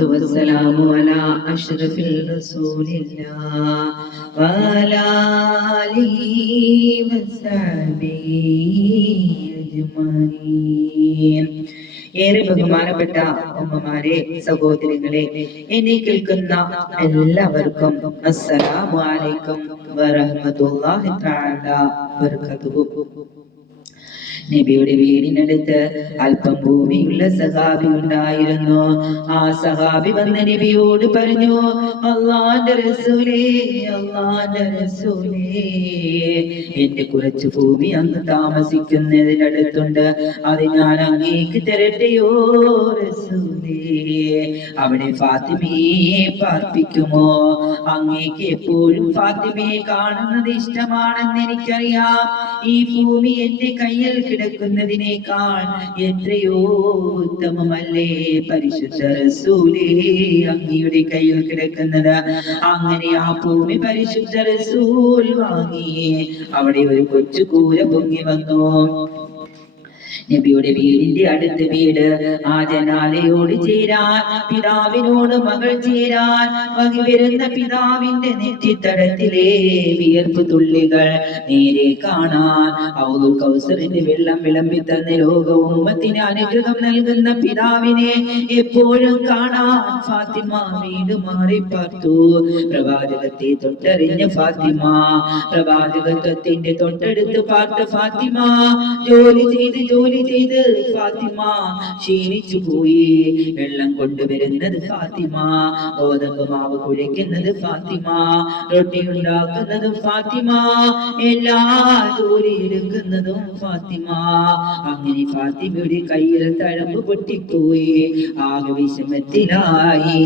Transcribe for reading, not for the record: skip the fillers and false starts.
والصلاة والسلام على أشرف رسول الله وعلى آله وصحبه أجمعين. ഏറെ ബഹുമാനപ്പെട്ട ഉമ്മമാരെ, സഹോദരങ്ങളെ, എന്നെ കേൾക്കുന്ന എല്ലാവർക്കും അസ്സലാമു അലൈക്കും വറഹ്മത്തുള്ളാഹി തആല വബറകാതുഹു. നബിയുടെ വീടിനടുത്ത് അല്പം ഭൂമിയുള്ള സഹാബി ഉണ്ടായിരുന്നു. ആ സഹാബി വന്ന് നബിയോട് പറഞ്ഞു, അല്ലാഹുവിന്റെ റസൂലേ, അല്ലാഹുവിന്റെ റസൂലേ, എന്റെ കുറച്ച് ഭൂമി അങ്ങ് താമസിക്കുന്നതിനടുത്തുണ്ട്, അത് ഞാൻ അങ്ങേക്ക് തരട്ടെയോ റസൂലേ? അവിടെ ഫാത്തിമയെ പാർപ്പിക്കുമോ? അങ്ങേക്ക് എപ്പോഴും ഫാത്തിമയെ കാണുന്നത് ഇഷ്ടമാണെന്ന് എനിക്കറിയാം. ഈ ഭൂമി എന്റെ കയ്യിൽ കിടക്കുന്നതിനേക്കാൾ എത്രയോ ഉത്തമമല്ലേ പരിശുദ്ധ റസൂലേ അങ്ങയുടെ കയ്യിൽ കിടക്കുന്നത്? അങ്ങനെ ആ ഭൂമി പരിശുദ്ധ റസൂൽ വാങ്ങി. അവിടെ ഒരു കൊച്ചു കൂര പൊങ്ങി വന്നു. നബിയുടെ വീടിന്റെ അടുത്ത വീട്. ആ ജനാലയോട് ചേരാൻ പിതാവിനോട് മകൾ ചേരാൻ വകി വരുന്ന പിതാവിന്റെ നെറ്റിത്തടത്തിലെ വിയർപ്പ് തുള്ളികൾ നേരെ കാണാൻ ഔദുൽ കൗസറിന്റെ വെള്ളം വിളമ്പി തന്ന ലോക ഉമ്മത്തിന് അനുഗ്രഹം നൽകുന്ന പിതാവിനെ എപ്പോഴും കാണാൻ ഫാത്തിമ വീട് മാറി പാർത്തു. പ്രവാചകത്തെ തൊട്ടറിഞ്ഞ ഫാത്തിമ, പ്രവാചകത്വത്തിന്റെ തൊട്ടടുത്ത് പാർത്ത ഫാത്തിമ, ജോലി ചെയ്ത് ഫാത്തിമ ക്ഷീണിച്ചു പോയി. വെള്ളം കൊണ്ടുവരുന്നത് ഫാത്തിമ, ഗോതമ്പ് മാവ് കുഴയ്ക്കുന്നത് ഫാത്തിമ, റൊട്ടി ഉണ്ടാക്കുന്നതും ഫാത്തിമ, എല്ലാ ജോലി എടുക്കുന്നതും ഫാത്തിമ. അങ്ങനെ ഫാത്തിമയുടെ കയ്യിൽ തഴമ്പ് പൊട്ടിപ്പോയി. ആകെ വിഷമത്തിലായി.